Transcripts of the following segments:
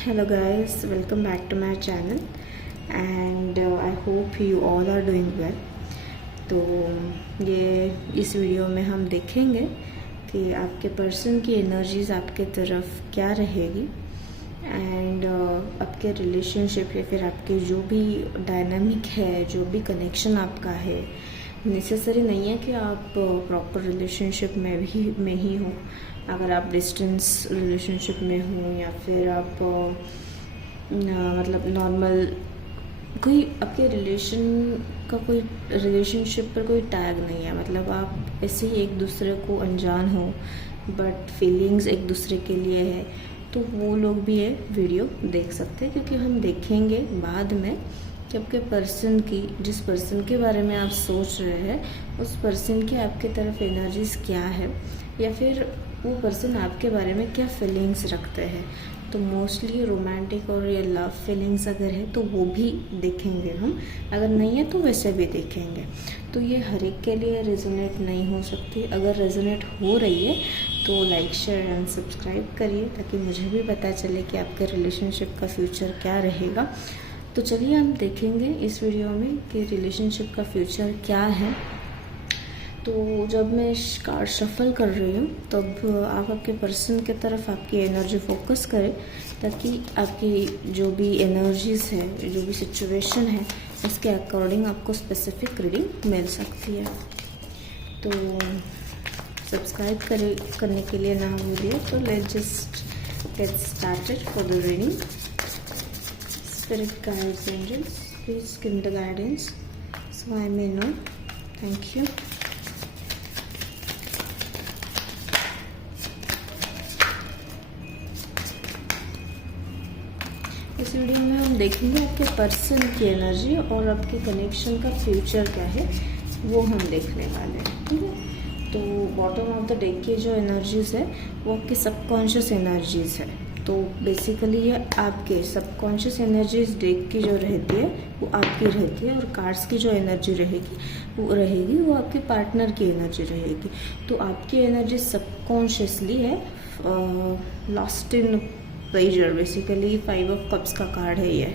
Hello guys, welcome back to my channel and I hope you all are doing well. तो ये इस video में हम देखेंगे कि आपके पर्सन की एनर्जीज आपके तरफ क्या रहेगी एंड आपके रिलेशनशिप या फिर आपके जो भी डायनामिक है, जो भी कनेक्शन आपका है, नेसेसरी नहीं है कि आप प्रॉपर रिलेशनशिप में ही हो। अगर आप डिस्टेंस रिलेशनशिप में हो या फिर आप मतलब नॉर्मल कोई आपके रिलेशनशिप पर कोई टैग नहीं है, मतलब आप ऐसे ही एक दूसरे को अनजान हो बट फीलिंग्स एक दूसरे के लिए है, तो वो लोग भी ये वीडियो देख सकते हैं। क्योंकि हम देखेंगे बाद में कि आपके पर्सन की, जिस पर्सन के बारे में आप सोच रहे हैं, उस पर्सन की आपके तरफ एनर्जीज क्या है या फिर वो पर्सन आपके बारे में क्या फीलिंग्स रखते हैं। तो मोस्टली रोमांटिक और ये लव फीलिंग्स अगर है तो वो भी देखेंगे हम, अगर नहीं है तो वैसे भी देखेंगे। तो ये हर एक के लिए रेजोनेट नहीं हो सकती। अगर रेजोनेट हो रही है तो लाइक, शेयर एंड सब्सक्राइब करिए ताकि मुझे भी पता चले कि आपके रिलेशनशिप का फ्यूचर क्या रहेगा। तो चलिए हम देखेंगे इस वीडियो में कि रिलेशनशिप का फ्यूचर क्या है। तो जब मैं कार्ड शफल कर रही हूँ तब आप आपके पर्सन की तरफ आपकी एनर्जी फोकस करें ताकि आपकी जो भी एनर्जीज है, जो भी सिचुएशन है, उसके अकॉर्डिंग आपको स्पेसिफिक रीडिंग मिल सकती है। तो सब्सक्राइब करने के लिए ना भूलिए। तो let's just get started for the reading. Spirit guides, angels, please give me the guidance so I may know. Thank you. इस वीडियो में हम देखेंगे आपके पर्सन की एनर्जी और आपके कनेक्शन का फ्यूचर क्या है, वो हम देखने वाले हैं। ठीक है। तो बॉटम ऑफ द डेक की जो एनर्जीज है वो आपकी सबकॉन्शियस एनर्जीज है। तो बेसिकली ये आपके सबकॉन्शियस एनर्जीज डेक की जो रहती है वो आपकी रहती है, और कार्ड्स की जो एनर्जी रहेगी वो आपके पार्टनर की एनर्जी रहेगी। तो आपकी एनर्जी सबकॉन्शियसली है lost in pleasure. Basically 5 of cups का कार्ड है ये।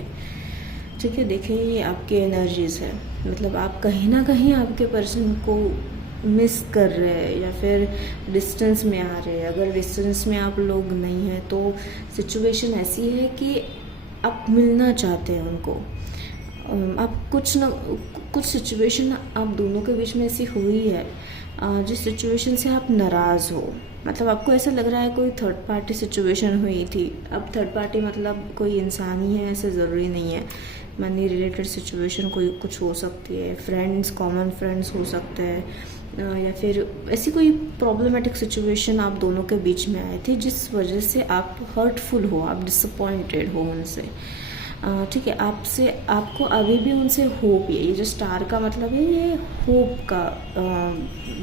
ठीक है, देखिए ये आपकी एनर्जीज है, मतलब आप कहीं ना कहीं आपके पर्सन को मिस कर रहे हैं या फिर डिस्टेंस में आ रहे हैं। अगर डिस्टेंस में आप लोग नहीं हैं तो सिचुएशन ऐसी है कि आप मिलना चाहते हैं उनको। आप कुछ सिचुएशन आप दोनों के बीच में ऐसी हुई है जिस सिचुएशन से आप नाराज़ हो, मतलब आपको ऐसा लग रहा है कोई थर्ड पार्टी सिचुएशन हुई थी। अब थर्ड पार्टी मतलब कोई इंसान ही है, ऐसे ज़रूरी नहीं है। मनी रिलेटेड सिचुएशन कोई कुछ हो सकती है, फ्रेंड्स, कॉमन फ्रेंड्स हो सकते हैं, या फिर ऐसी कोई प्रॉब्लमेटिक सिचुएशन आप दोनों के बीच में आई थी जिस वजह से आप हर्टफुल हो, आप डिसअपॉइंटेड हो उनसे। ठीक है, आपको अभी भी उनसे होप है। ये जो स्टार का मतलब है, ये होप का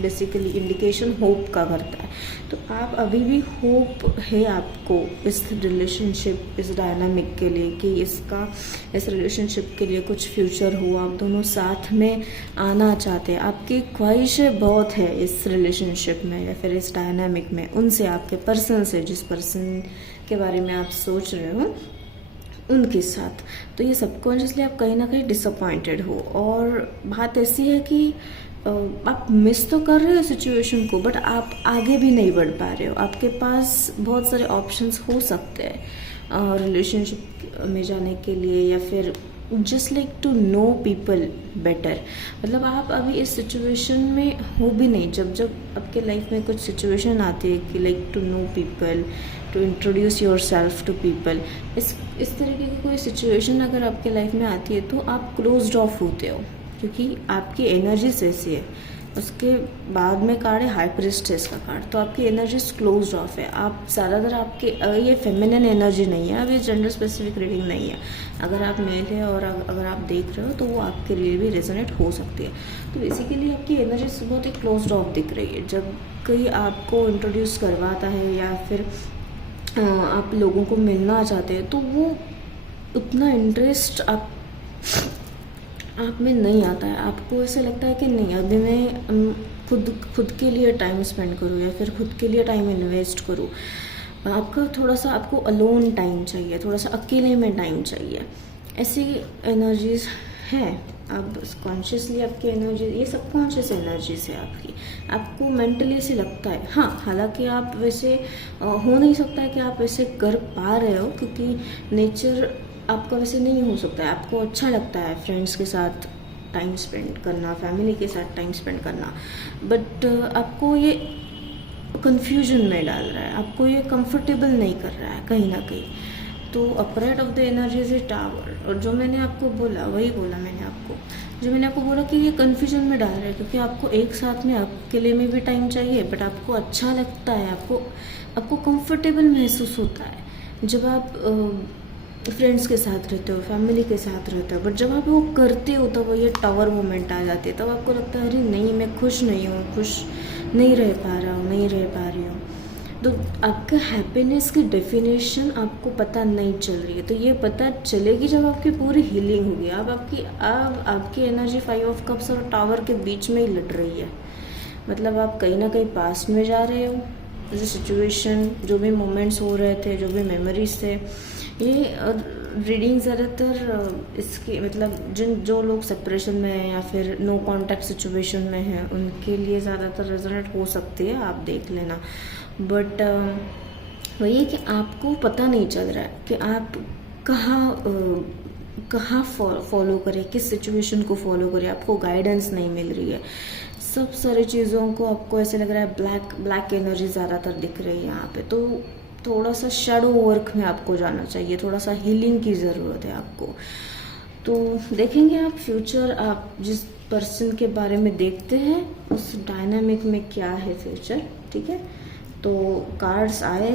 बेसिकली इंडिकेशन होप का करता है। तो आप अभी भी होप है आपको इस रिलेशनशिप, इस डायनामिक के लिए कि इस रिलेशनशिप के लिए कुछ फ्यूचर हो। आप दोनों साथ में आना चाहते हैं, आपकी ख्वाहिशें बहुत है इस रिलेशनशिप में या फिर इस डायनामिक में, उनसे, आपके पर्सन से, जिस पर्सन के बारे में आप सोच रहे हो उनके साथ। तो ये सबकॉन्शियसली आप कहीं ना कहीं डिसअपॉइंटेड हो, और बात ऐसी है कि आप मिस तो कर रहे हो सिचुएशन को बट आप आगे भी नहीं बढ़ पा रहे हो। आपके पास बहुत सारे ऑप्शंस हो सकते हैं रिलेशनशिप में जाने के लिए, या फिर just like to know people better. मतलब आप अभी इस सिचुएशन में हो भी नहीं। जब आपके लाइफ में कुछ सिचुएशन आती है कि like to know people, to introduce yourself to people, इस तरीके की कोई सिचुएशन अगर आपके लाइफ में आती है तो आप क्लोज्ड ऑफ होते हो, क्योंकि आपकी एनर्जीज ऐसी है। उसके बाद में कार्ड है हाई प्रिस्टेस का कार्ड। तो आपकी एनर्जीज क्लोज्ड ऑफ है। आप ज़्यादातर आपके ये फेमिनिन एनर्जी नहीं है, अब ये जेंडर स्पेसिफिक रीडिंग नहीं है। अगर आप मेल है और अगर आप देख रहे हो तो वो आपके लिए भी रेजोनेट हो सकती है। तो बेसिकली आपकी एनर्जीज बहुत ही क्लोज्ड ऑफ दिख रही है। जब कोई आपको इंट्रोड्यूस करवाता है या फिर आप लोगों को मिलना चाहते हैं तो वो उतना इंटरेस्ट आप में नहीं आता है। आपको ऐसा लगता है कि नहीं, अभी मैं खुद के लिए टाइम स्पेंड करूँ या फिर खुद के लिए टाइम इन्वेस्ट करूँ। आपका थोड़ा सा आपको अलोन टाइम चाहिए, थोड़ा सा अकेले में टाइम चाहिए, ऐसी एनर्जीज हैं। अब कॉन्शियसली आपकी एनर्जी, ये सबकॉन्शियस एनर्जीज है आपकी, आपको मेंटली ऐसे लगता है। हाँ, हालांकि आप वैसे हो नहीं सकता है कि आप वैसे कर पा रहे हो, क्योंकि नेचर आपका वैसे नहीं हो सकता है। आपको अच्छा लगता है फ्रेंड्स के साथ टाइम स्पेंड करना, फैमिली के साथ टाइम स्पेंड करना, बट आपको ये कंफ्यूजन में डाल रहा है, आपको ये कंफर्टेबल नहीं कर रहा है कहीं ना कहीं। तो upright of the energies is tower, और जो मैंने आपको बोला वही बोला मैंने आपको, जो मैंने आपको बोला कि ये कन्फ्यूजन में डाल रहा है, क्योंकि आपको एक साथ में अकेले में भी टाइम चाहिए, बट आपको अच्छा लगता है, आपको कंफर्टेबल महसूस होता है जब आप फ्रेंड्स के साथ रहते हो, फैमिली के साथ रहते हो, बट जब आप वो करते हो तब वो ये टावर मोमेंट आ जाती है, तब आपको लगता है अरे नहीं, मैं खुश नहीं हूँ, खुश नहीं रह पा रहा हूँ, नहीं रह पा रही हूँ। तो आपका हैप्पीनेस की डेफिनेशन आपको पता नहीं चल रही है, तो ये पता चलेगी जब आपकी पूरी हीलिंग होगी। अब आपकी एनर्जी 5 ऑफ कप्स और टावर के बीच में ही लड़ रही है, मतलब आप कहीं ना कहीं पास्ट में जा रहे हो। जो सिचुएशन, जो भी मोमेंट्स हो रहे थे, जो भी मेमोरीज थे, ये रीडिंग ज़्यादातर इसके मतलब जो लोग सेपरेशन में हैं या फिर नो कांटेक्ट सिचुएशन में हैं उनके लिए ज़्यादातर रेजोनेट हो सकती है, आप देख लेना। बट वही है कि आपको पता नहीं चल रहा है कि आप कहाँ फॉलो करें, किस सिचुएशन को फॉलो करें, आपको गाइडेंस नहीं मिल रही है। सब सारी चीज़ों को आपको ऐसे लग रहा है ब्लैक एनर्जी ज़्यादातर दिख रही है यहाँ पे। तो थोड़ा सा शैडो वर्क में आपको जाना चाहिए, थोड़ा सा हीलिंग की ज़रूरत है आपको। तो देखेंगे आप फ्यूचर, आप जिस पर्सन के बारे में देखते हैं उस डायनामिक में क्या है फ्यूचर, ठीक है। तो कार्ड्स आए,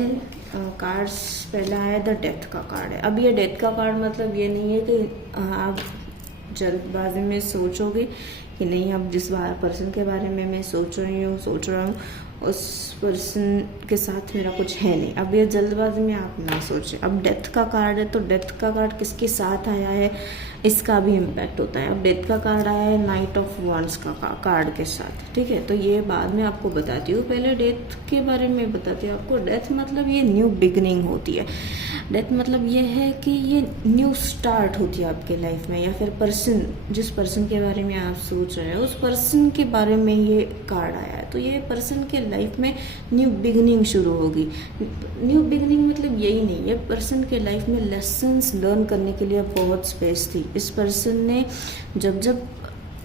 कार्ड्स पहला आया द डेथ का कार्ड है। अब ये डेथ का कार्ड मतलब ये नहीं है कि आप जल्दबाजी में सोचोगे कि नहीं, अब जिस पर्सन के बारे में मैं सोच रहा हूँ उस पर्सन के साथ मेरा कुछ है नहीं। अब ये जल्दबाजी में आप ना सोचें। अब डेथ का कार्ड है, तो डेथ का कार्ड किसके साथ आया है इसका भी इम्पैक्ट होता है। अब डेथ का कार्ड आया है नाइट ऑफ वॉन्ड्स का कार्ड के साथ, ठीक है। तो ये बाद में आपको बताती हूँ, पहले डेथ के बारे में बताती हूँ आपको। डेथ मतलब ये न्यू बिगनिंग होती है। डेथ मतलब ये है कि ये न्यू स्टार्ट होती है आपके लाइफ में, या फिर जिस पर्सन के बारे में आप सोच रहे हो उस पर्सन के बारे में ये कार्ड आया है। तो ये पर्सन के लाइफ में न्यू बिगनिंग शुरू होगी। न्यू बिगनिंग मतलब यही नहीं है, पर्सन के लाइफ में लेसन्स लर्न करने के लिए बहुत स्पेस थी। इस पर्सन ने जब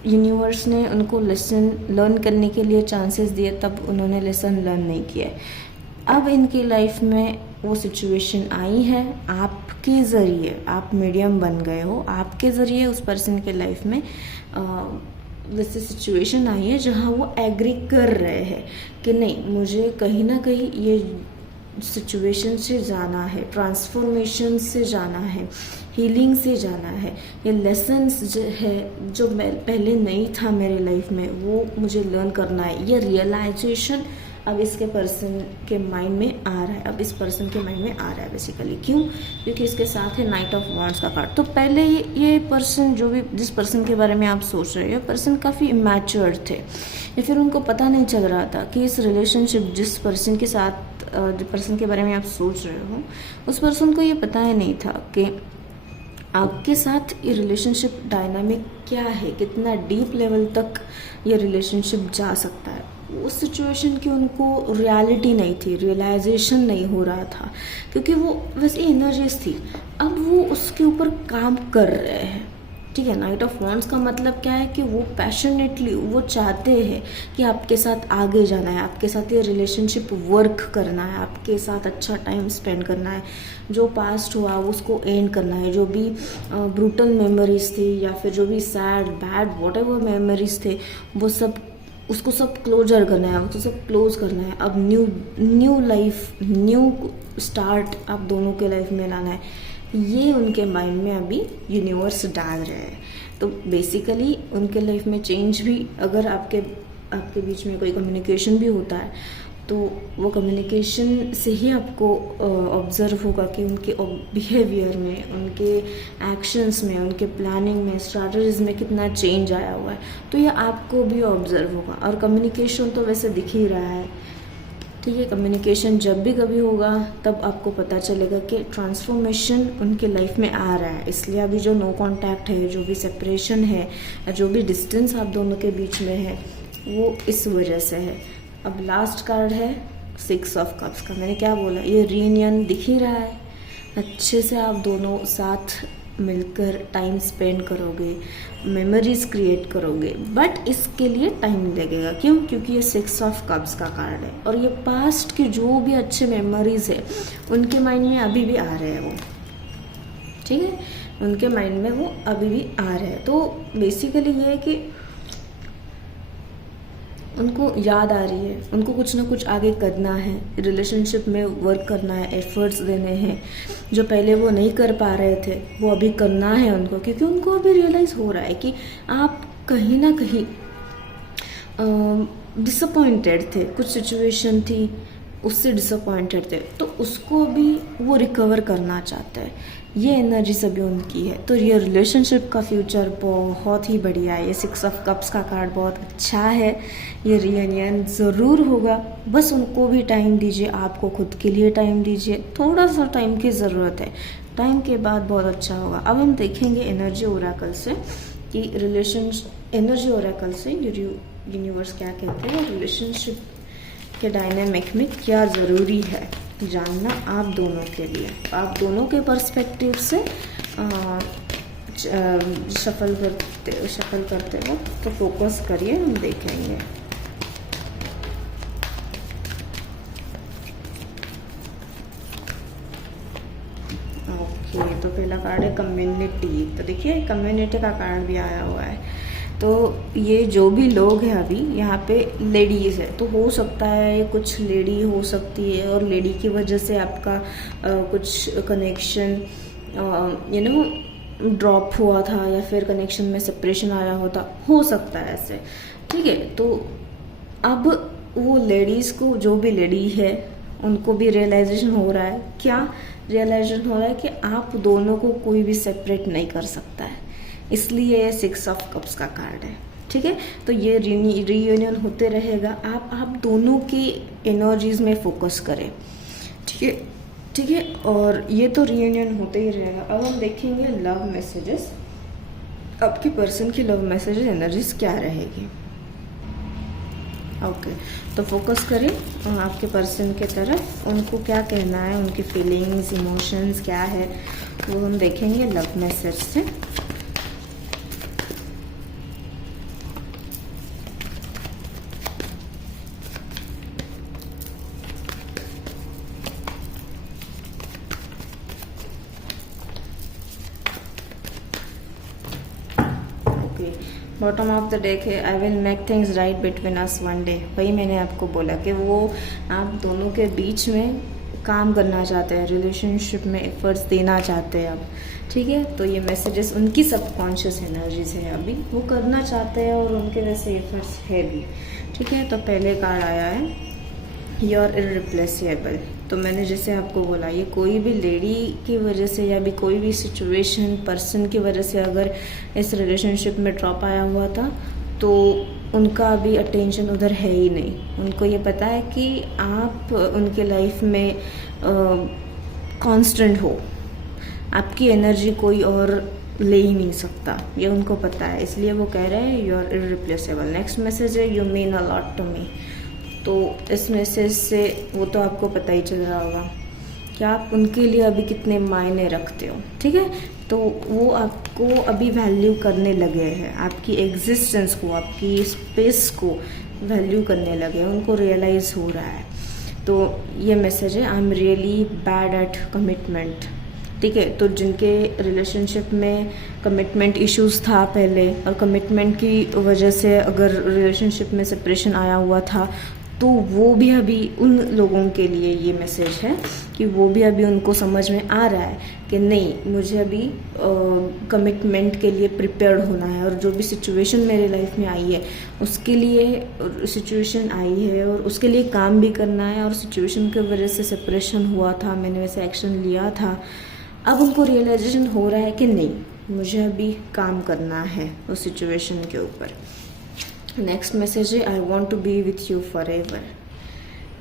यूनिवर्स ने उनको लेसन लर्न करने के लिए चांसेस दिए, तब उन्होंने लेसन लर्न नहीं किया। अब इनकी लाइफ में वो सिचुएशन आई है, आपके ज़रिए, आप मीडियम बन गए हो, आपके ज़रिए उस पर्सन के लाइफ में वैसे सिचुएशन आई है जहाँ वो एग्री कर रहे हैं कि नहीं, मुझे कहीं ना कहीं ये सिचुएशन से जाना है, ट्रांसफॉर्मेशन से जाना है, हीलिंग से जाना है। ये लेसन्स जो है, जो पहले नहीं था मेरे लाइफ में, वो मुझे लर्न करना है। ये रियलाइजेशन अब इसके पर्सन के माइंड में आ रहा है, अब इस पर्सन के माइंड में आ रहा है बेसिकली। क्यों? क्योंकि इसके साथ है नाइट ऑफ वॉन्ड्स का कार्ड। तो पहले ये पर्सन, जिस पर्सन के बारे में आप सोच रहे हो, पर्सन काफ़ी इमैच्योर थे, या फिर उनको पता नहीं चल रहा था कि इस रिलेशनशिप, जिस पर्सन के साथ, जिस पर्सन के बारे में आप सोच रहे हो, उस पर्सन को ये पता ही नहीं था कि आपके साथ ये रिलेशनशिप डायनामिक क्या है, कितना डीप लेवल तक ये रिलेशनशिप जा सकता है। उस सिचुएशन की उनको रियलिटी नहीं थी, रियलाइजेशन नहीं हो रहा था, क्योंकि वो वैसे एनर्जीज थी। अब वो उसके ऊपर काम कर रहे हैं, ठीक है। नाइट ऑफ वॉन्ड्स का मतलब क्या है कि वो पैशनेटली वो चाहते हैं कि आपके साथ आगे जाना है, आपके साथ ये रिलेशनशिप वर्क करना है, आपके साथ अच्छा टाइम स्पेंड करना है। जो पास्ट हुआ उसको एंड करना है, जो भी ब्रूटल मेमोरीज थी या फिर जो भी सैड बैड व्हाटएवर मेमोरीज थे, वो उसको सब क्लोजर करना है, उसको सब क्लोज करना है। अब न्यू लाइफ, न्यू स्टार्ट आप दोनों के लाइफ में लाना है, ये उनके माइंड में अभी यूनिवर्स डाल रहे हैं। तो बेसिकली उनके लाइफ में चेंज भी, अगर आपके बीच में कोई कम्युनिकेशन भी होता है, तो वो कम्युनिकेशन से ही आपको ऑब्जर्व होगा कि उनके बिहेवियर में, उनके एक्शंस में, उनके प्लानिंग में, स्ट्रैटेजीज में कितना चेंज आया हुआ है। तो ये आपको भी ऑब्जर्व होगा। और कम्युनिकेशन तो वैसे दिख ही रहा है, ठीक है। कम्युनिकेशन जब भी कभी होगा तब आपको पता चलेगा कि ट्रांसफॉर्मेशन उनके लाइफ में आ रहा है। इसलिए अभी जो नो कांटेक्ट है, जो भी सेपरेशन है, जो भी डिस्टेंस आप दोनों के बीच में है, वो इस वजह से है। अब लास्ट कार्ड है 6 ऑफ कप्स का। मैंने क्या बोला, ये रीयूनियन दिख ही रहा है। अच्छे से आप दोनों साथ मिलकर टाइम स्पेंड करोगे, मेमोरीज क्रिएट करोगे, बट इसके लिए टाइम लगेगा। क्यों? क्योंकि ये 6 ऑफ कप्स का कार्ड है और ये पास्ट के जो भी अच्छे मेमोरीज है उनके माइंड में अभी भी आ रहे हैं वो, ठीक है, उनके माइंड में वो अभी भी आ रहे हैं। तो बेसिकली ये है कि उनको याद आ रही है, उनको कुछ ना कुछ आगे करना है, रिलेशनशिप में वर्क करना है, एफर्ट्स देने हैं। जो पहले वो नहीं कर पा रहे थे वो अभी करना है उनको, क्योंकि उनको अभी रियलाइज़ हो रहा है कि आप कहीं ना कहीं डिसअपॉइंटेड थे, कुछ सिचुएशन थी उससे डिसअपॉइंटेड थे, तो उसको भी वो रिकवर करना चाहते हैं। ये एनर्जी सभी उनकी है। तो ये रिलेशनशिप का फ्यूचर बहुत ही बढ़िया है। ये 6 ऑफ कप्स का कार्ड बहुत अच्छा है। ये रियूनियन ज़रूर होगा, बस उनको भी टाइम दीजिए, आपको खुद के लिए टाइम दीजिए, थोड़ा सा टाइम की ज़रूरत है। टाइम के बाद बहुत अच्छा होगा। अब हम देखेंगे एनर्जी ओरेकल से कि एनर्जी ओरेकल से यूनिवर्स क्या कहते हैं, रिलेशनशिप के डायनामिक में क्या ज़रूरी है जानना आप दोनों के लिए। आप दोनों के पर्सपेक्टिव से शफल करते हो तो फोकस करिए, हम देखेंगे। ओके, तो पहला कार्ड है कम्युनिटी। तो देखिए कम्युनिटी का कार्ड भी आया हुआ है। तो ये जो भी लोग हैं अभी यहाँ पे लेडीज़ है, तो हो सकता है कुछ लेडी हो सकती है और लेडी की वजह से आपका कुछ कनेक्शन ड्रॉप हुआ था या फिर कनेक्शन में सेपरेशन आया होता, हो सकता है ऐसे, ठीक है। तो अब वो लेडीज़ को, जो भी लेडी है उनको भी रियलाइजेशन हो रहा है। क्या रियलाइजेशन हो रहा है कि आप दोनों को कोई भी सेपरेट नहीं कर सकता है, इसलिए 6 ऑफ कप्स का कार्ड है, ठीक है। तो ये रीयूनियन होते रहेगा। आप दोनों की एनर्जीज में फोकस करें, ठीक है, ठीक है। और ये तो रीयूनियन होते ही रहेगा। अब हम देखेंगे लव मैसेजेस। आपकी पर्सन की लव मैसेजेस एनर्जीज क्या रहेगी। ओके, तो फोकस करें आपके पर्सन के तरफ, उनको क्या कहना है, उनकी फीलिंग्स, इमोशंस क्या है, वो हम देखेंगे लव मैसेज से। बॉटम ऑफ द डेक है I will make things right between us one day. वही मैंने आपको बोला कि वो आप दोनों के बीच में काम करना चाहते हैं, रिलेशनशिप में एफर्ट्स देना चाहते हैं आप, ठीक है। तो ये मैसेजेस उनकी सबकॉन्शियस एनर्जीज है, अभी वो करना चाहते हैं और उनके वैसे एफर्ट्स है भी, ठीक है। तो पहले कार्ड आया है यू आर इररिप्लेसेबल। तो मैंने जैसे आपको बोला, ये कोई भी लेडी की वजह से या भी कोई भी सिचुएशन पर्सन की वजह से अगर इस रिलेशनशिप में ड्रॉप आया हुआ था तो उनका अभी अटेंशन उधर है ही नहीं। उनको ये पता है कि आप उनके लाइफ में कांस्टेंट हो, आपकी एनर्जी कोई और ले ही नहीं सकता, ये उनको पता है। इसलिए वो कह रहे हैं you are irreplaceable. Next message है you mean a lot to me. तो इस मैसेज से वो तो आपको पता ही चल रहा होगा कि आप उनके लिए अभी कितने मायने रखते हो, ठीक है। तो वो आपको अभी वैल्यू करने लगे हैं, आपकी एग्जिस्टेंस को, आपकी स्पेस को वैल्यू करने लगे हैं, उनको रियलाइज़ हो रहा है। तो ये मैसेज है I am really bad at commitment, ठीक है। तो जिनके रिलेशनशिप में कमिटमेंट इश्यूज था पहले और कमिटमेंट की वजह से अगर रिलेशनशिप में सेपरेशन आया हुआ था, तो वो भी अभी उन लोगों के लिए ये मैसेज है कि वो भी अभी उनको समझ में आ रहा है कि नहीं, मुझे अभी कमिटमेंट के लिए प्रिपेयर्ड होना है। और जो भी सिचुएशन मेरे लाइफ में आई है उसके लिए सिचुएशन आई है और उसके लिए काम भी करना है। और सिचुएशन की वजह से सेपरेशन हुआ था, मैंने वैसे एक्शन लिया था। अब उनको रियलाइजेशन हो रहा है कि नहीं, मुझे अभी काम करना है उस सिचुएशन के ऊपर। नेक्स्ट मैसेज है I want to be with you forever.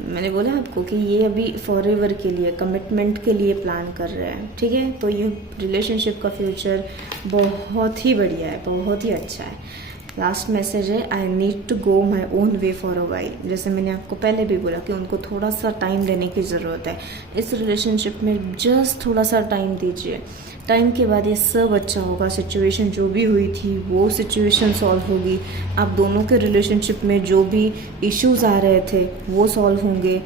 मैंने बोला आपको कि ये अभी फॉरएवर के लिए, कमिटमेंट के लिए प्लान कर रहे हैं, ठीक है। तो ये रिलेशनशिप का फ्यूचर बहुत ही बढ़िया है, बहुत ही अच्छा है। लास्ट मैसेज है, I need to go my own way for a while. जैसे मैंने आपको पहले भी बोला कि उनको थोड़ा सा टाइम देने की ज़रूरत है इस रिलेशनशिप में। जस्ट थोड़ा सा टाइम दीजिए, टाइम के बाद ये सब अच्छा होगा। सिचुएशन जो भी हुई थी वो सिचुएशन सॉल्व होगी। आप दोनों के रिलेशनशिप में जो भी इश्यूज आ रहे थे वो सॉल्व होंगे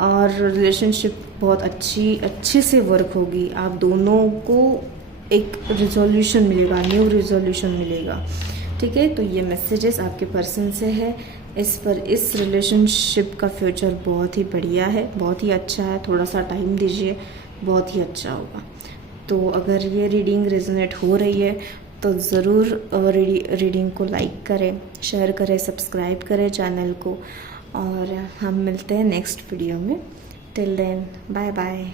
और रिलेशनशिप बहुत अच्छे से वर्क होगी। आप दोनों को एक रिजोल्यूशन मिलेगा, न्यू रिजोल्यूशन मिलेगा, ठीक है। तो ये मैसेजेस आपके पर्सन से है। इस रिलेशनशिप का फ्यूचर बहुत ही बढ़िया है, बहुत ही अच्छा है। थोड़ा सा टाइम दीजिए, बहुत ही अच्छा होगा। तो अगर ये रीडिंग रेजोनेट हो रही है तो ज़रूर रीडिंग को लाइक करें, शेयर करें, सब्सक्राइब करें चैनल को, और हम मिलते हैं नेक्स्ट वीडियो में। Till then, bye bye.